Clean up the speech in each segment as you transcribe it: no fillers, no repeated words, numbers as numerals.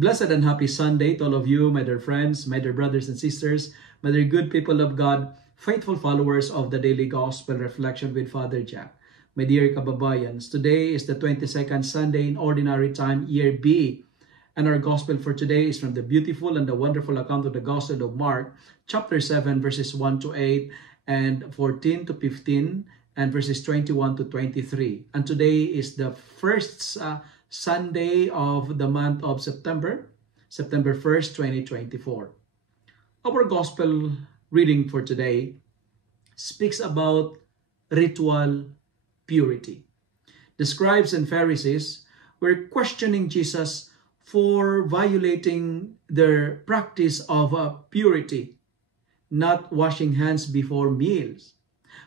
Blessed and happy Sunday to all of you, my dear friends, my dear brothers and sisters, my dear good people of God, faithful followers of the Daily Gospel Reflection with Father Jack. My dear kababayans, today is the 22nd Sunday in Ordinary Time, Year B. And our Gospel for today is from the beautiful and the wonderful account of the Gospel of Mark, chapter 7, verses 1 to 8, and 14 to 15, and verses 21 to 23. And today is the first Sunday of the month of September 1st, 2024. Our Gospel reading for today speaks about ritual purity. The scribes and Pharisees were questioning Jesus for violating their practice of purity, not washing hands before meals.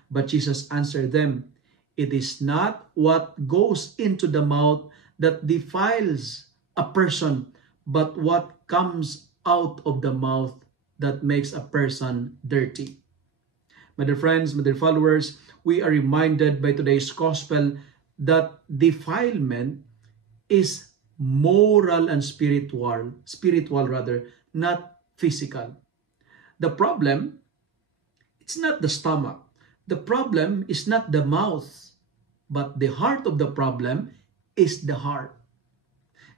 But Jesus answered them, "It is not what goes into the mouth that defiles a person, but what comes out of the mouth that makes a person dirty." My dear friends, my dear followers, we are reminded by today's gospel that defilement is moral and spiritual, not physical. The problem, it's not the stomach. The problem is not the mouth, but the heart of the problem is the heart.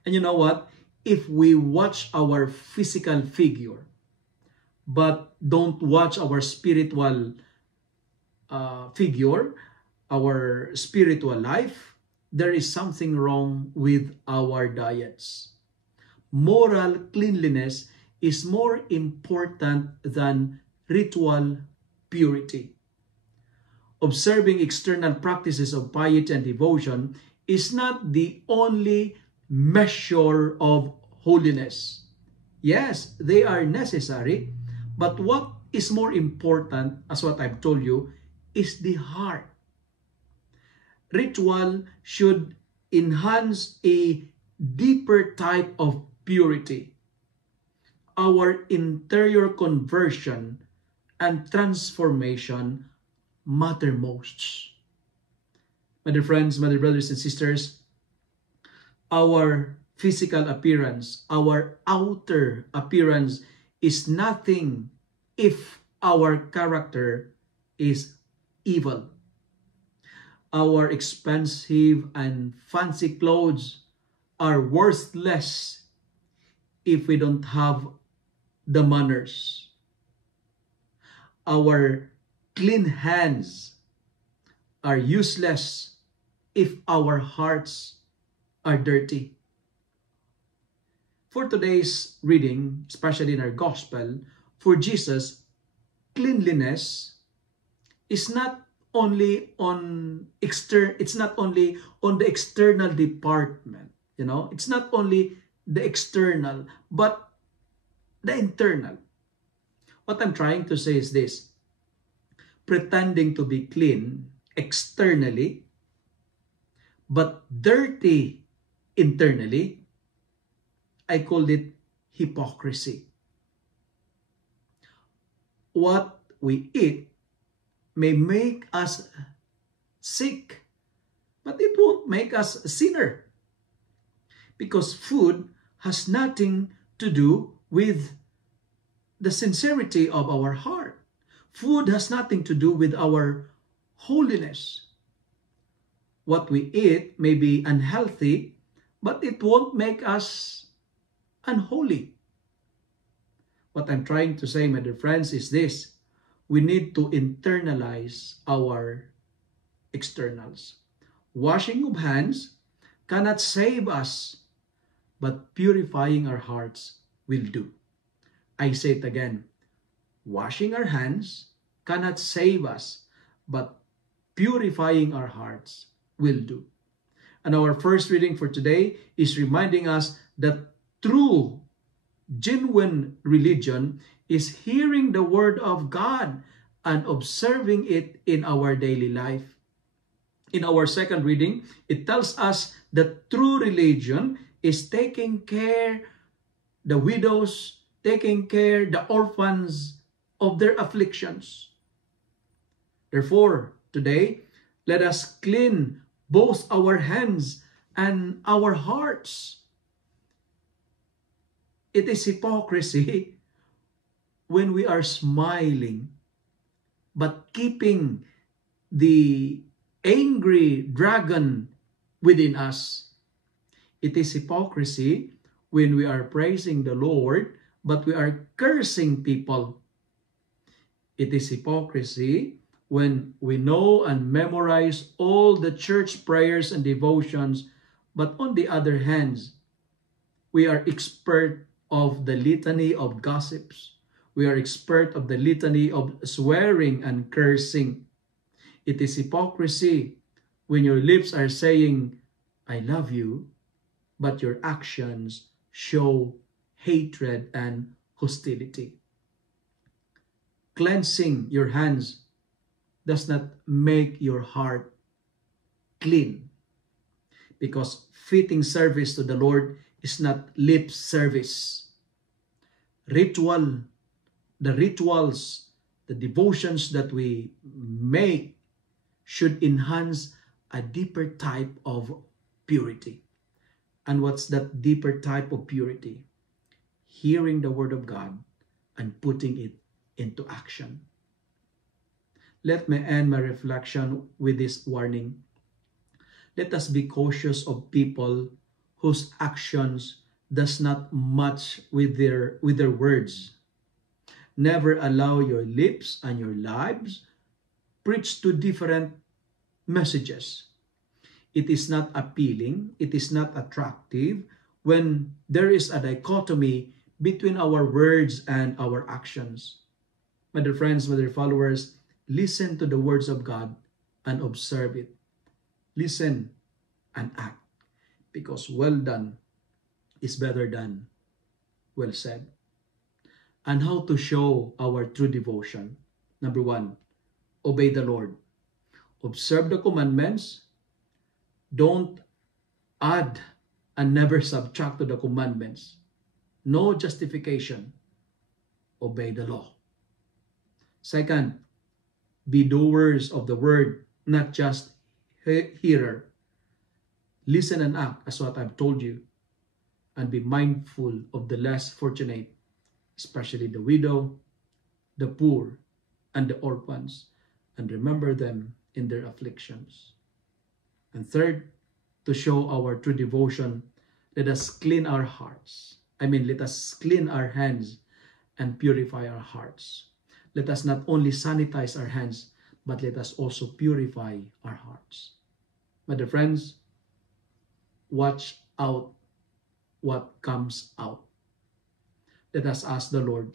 And you know what? If we watch our physical figure, but don't watch our spiritual figure, our spiritual life, there is something wrong with our diets. Moral cleanliness is more important than ritual purity. Observing external practices of piety and devotion is not the only measure of holiness. Yes, they are necessary, but what is more important, as what I've told you, is the heart. Ritual should enhance a deeper type of purity. Our interior conversion and transformation matter most. My dear friends, my dear brothers and sisters, our physical appearance, our outer appearance is nothing if our character is evil. Our expensive and fancy clothes are worthless if we don't have the manners. Our clean hands are useless if our hearts are dirty. For today's reading, especially in our gospel, for Jesus, cleanliness is not only on the external department, it's not only the external, but the internal. What I'm trying to say is this: pretending to be clean externally, but dirty internally, I call it hypocrisy. What we eat may make us sick, but it won't make us a sinner. Because food has nothing to do with the sincerity of our heart. Food has nothing to do with our holiness. What we eat may be unhealthy, but it won't make us unholy. What I'm trying to say, my dear friends, is this: we need to internalize our externals. Washing of hands cannot save us, but purifying our hearts will do. I say it again. Washing our hands cannot save us, but purifying our hearts will do. And our first reading for today is reminding us that true, genuine religion is hearing the word of God and observing it in our daily life. In our second reading, it tells us that true religion is taking care the widows, taking care the orphans of their afflictions. Therefore, today, let us clean both our hands and our hearts. It is hypocrisy when we are smiling but keeping the angry dragon within us. It is hypocrisy when we are praising the Lord but we are cursing people. It is hypocrisy when we know and memorize all the church prayers and devotions, but on the other hand, we are expert of the litany of gossips. We are expert of the litany of swearing and cursing. It is hypocrisy when your lips are saying, I love you, but your actions show hatred and hostility. Cleansing your hands does not make your heart clean, because fitting service to the Lord is not lip service. The rituals, the devotions that we make should enhance a deeper type of purity. And what's that deeper type of purity? Hearing the Word of God and putting it into action. Let me end my reflection with this warning. Let us be cautious of people whose actions does not match with their words. Never allow your lips and your lives preach two different messages. It is not appealing, it is not attractive when there is a dichotomy between our words and our actions. My dear friends, my dear followers, listen to the words of God and observe it. Listen and act, because well done is better than well said. And how to show our true devotion? Number one, obey the Lord. Observe the commandments. Don't add and never subtract to the commandments. No justification. Obey the law. Second, be doers of the word, not just hearer. Listen and act as what I've told you, and be mindful of the less fortunate, especially the widow, the poor, and the orphans, and remember them in their afflictions. And third, to show our true devotion, let us clean our hearts. Let us clean our hands and purify our hearts. Let us not only sanitize our hands, but let us also purify our hearts. My dear friends, watch out what comes out. Let us ask the Lord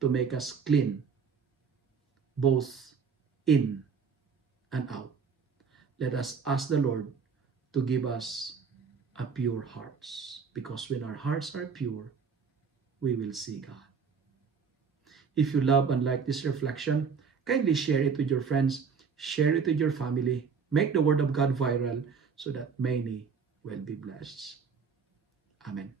to make us clean, both in and out. Let us ask the Lord to give us a pure hearts, because when our hearts are pure, we will see God. If you love and like this reflection, kindly share it with your friends, share it with your family, make the Word of God viral so that many will be blessed. Amen.